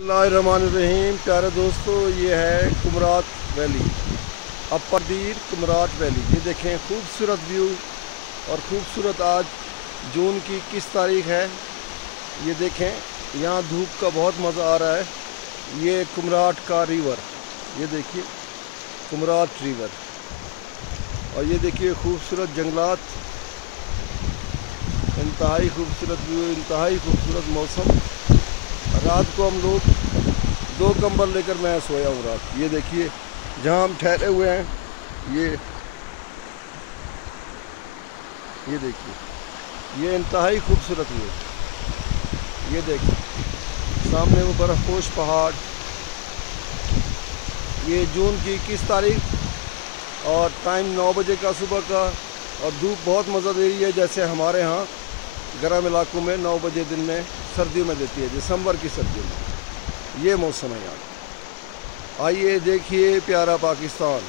बिस्मिल्लाहिर्रहमानिर्रहीम। प्यारे दोस्तों, ये है कुमरात वैली, अपर दीर कुमरात वैली। ये देखें खूबसूरत व्यू और खूबसूरत। आज जून की 21 तारीख है। ये देखें, यहाँ धूप का बहुत मज़ा आ रहा है। ये कुमराट का रिवर, ये देखिए कुमराट रिवर। और ये देखिए खूबसूरत जंगलात, इंतहाई खूबसूरत व्यू, इंतहाई खूबसूरत मौसम। रात को हम लोग 2 कंबल लेकर मैं सोया हूँ रात। ये देखिए जहाँ हम ठहरे हुए हैं, ये देखिए, ये इंतहाई खूबसूरत व्यू। ये देखिए सामने वो बर्फपोश पहाड़। ये जून की 21 तारीख और टाइम 9 बजे का सुबह का। और धूप बहुत मज़ा दे रही है, जैसे हमारे यहाँ गर्म इलाकों में 9 बजे दिन में सर्दियों में देती है, दिसंबर की सर्दियों में। ये मौसम है यहाँ। आइए देखिए प्यारा पाकिस्तान।